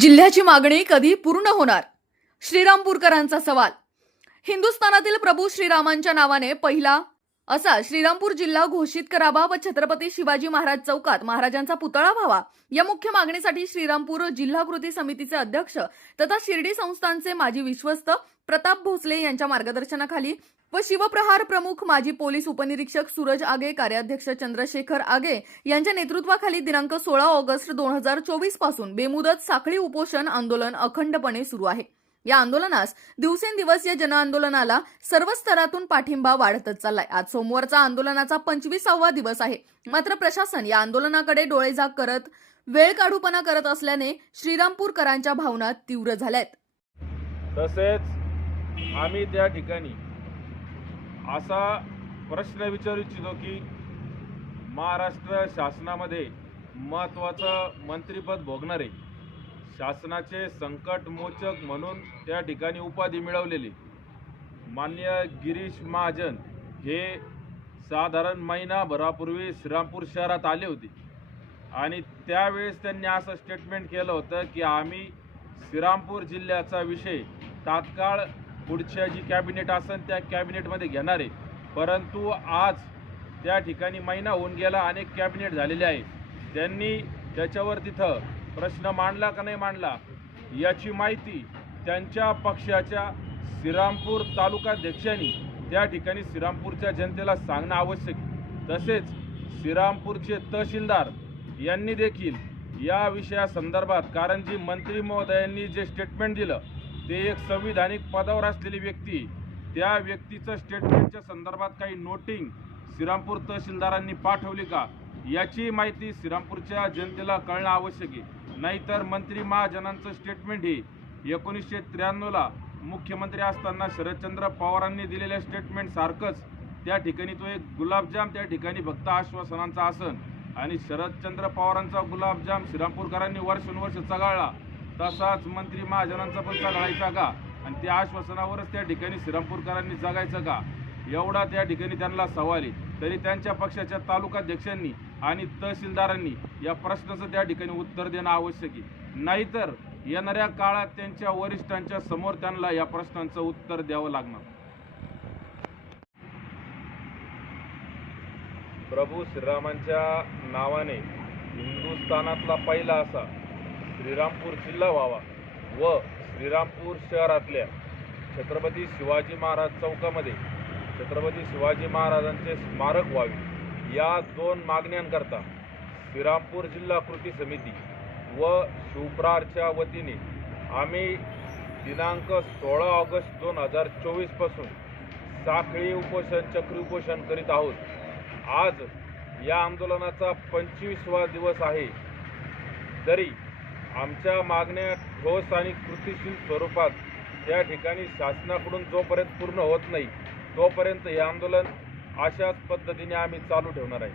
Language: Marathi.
जिल्ह्याची मागणी कधी पूर्ण होणार? श्रीरामपूरकरांचा सवाल. हिंदुस्थानातील प्रभू श्रीरामांच्या नावाने पहिला असा श्रीरामपूर जिल्हा घोषित करावा व छत्रपती शिवाजी महाराज चौकात महाराजांचा पुतळा व्हावा या मुख्य मागणीसाठी श्रीरामपूर जिल्हा कृती समितीचे अध्यक्ष तथा शिर्डी संस्थांचे माजी विश्वस्त प्रताप भोसले यांच्या मार्गदर्शनाखाली व शिवप्रहार प्रमुख माजी पोलीस उपनिरीक्षक सूरज आगे कार्याध्यक्ष चंद्रशेखर आगे यांच्या नेतृत्वाखाली दिनांक सोळा ऑगस्ट दोन हजार चोवीसपासून बेमुदत साखळी उपोषण आंदोलन अखंडपणे सुरू आहे. या आंदोलनास दिवसेंदिवस या जनआंदोलनाला सर्व स्तरातून पाठिंबा वाढतच चाललाय. आज सोमवारचा आंदोलनाचा पंचवीसावा दिवस आहे. मात्र प्रशासन या आंदोलनाकडे डोळेजाग करत वेळ काढूपणा करत असल्याने श्रीरामपूरकरांच्या भावना तीव्र झाल्यात. तसेच आम्ही त्या ठिकाणी असा प्रश्न विचारू इच्छितो की महाराष्ट्र शासनामध्ये महत्त्वाचं मंत्रिपद भोगणारे शासनाचे संकटमोचक म्हणून त्या ठिकाणी उपाधी मिळवलेली. मान्य गिरीश महाजन हे साधारण महिनाभरापूर्वी श्रीरामपूर शहरात आले होते. आणि त्यावेळेस त्यांनी असं स्टेटमेंट केलं होतं की आम्ही श्रीरामपूर जिल्ह्याचा विषय तात्काळ पुढच्या जी कॅबिनेट असेल त्या कॅबिनेटमध्ये घेणार आहे. परंतु आज त्या ठिकाणी महिना होऊन गेला अनेक कॅबिनेट झालेले आहे. त्यांनी त्याच्यावर तिथं प्रश्न मांडला का नाही मांडला? याची माहिती त्यांच्या पक्षाच्या श्रीरामपूर तालुकाध्यक्षांनी त्या ठिकाणी श्रीरामपूरच्या जनतेला सांगणं आवश्यक तसेच श्रीरामपूरचे तहसीलदार यांनी देखील या विषयासंदर्भात कारण जी मंत्री महोदयांनी जे स्टेटमेंट दिलं ते एक संविधानिक पदावर असलेली व्यक्ती. त्या व्यक्तीचं स्टेटमेंटच्या संदर्भात काही नोटिंग श्रीरामपूर तहसीलदारांनी पाठवली का? याची माहिती श्रीरामपूरच्या जनतेला कळणं आवश्यक आहे. नाहीतर मंत्री महाजनांचं स्टेटमेंट हे एकोणीसशे त्र्याण्णवला मुख्यमंत्री असताना शरदचंद्र पवारांनी दिलेल्या स्टेटमेंट सारखंच त्या ठिकाणी तो एक गुलाबजाम त्या ठिकाणी भक्त आश्वासनांचा आसन. आणि शरदचंद्र पवारांचा गुलाबजाम श्रीरामपूरकरांनी वर्षानुवर्ष चगाळला. तसाच मंत्री महाजनांचा पण चढायचा का? आणि त्या आश्वासनावरच त्या ठिकाणी श्रीरामपूरकरांनी जगायचं का? एवढा त्या ठिकाणी त्यांना सवाल आहे. तरी त्यांच्या पक्षाच्या तालुकाध्यक्षांनी आणि तहसीलदारांनी या प्रश्नाचं त्या ठिकाणी उत्तर देणं आवश्यक आहे. नाहीतर येणाऱ्या काळात त्यांच्या वरिष्ठांच्या समोर त्यांना या प्रश्नांचं उत्तर द्यावं लागणार. प्रभू श्रीरामांच्या नावाने हिंदुस्थानातला पहिला असा श्रीरामपूर जिल्हा व्हावा व श्रीरामपूर शहरातल्या छत्रपती शिवाजी महाराज चौकामध्ये छत्रपती शिवाजी महाराजांचे स्मारक व्हावे. या दोन मागण्यांकरता श्रीरामपूर जिल्हा कृती समिती व शिवप्रारच्या वतीने आम्ही दिनांक सोळा ऑगस्ट दोन हजार चोवीसपासून साखळी उपोषण चक्री उपोषण करीत आहोत. आज या आंदोलनाचा पंचवीसवा दिवस आहे. तरी आमच्या मागण्या ठोस आणि कृतीशील स्वरूपात या ठिकाणी शासनाकडून जोपर्यंत पूर्ण होत नाही तोपर्यंत हे आंदोलन अशाच पद्धतीने आम्ही चालू ठेवणार आहे.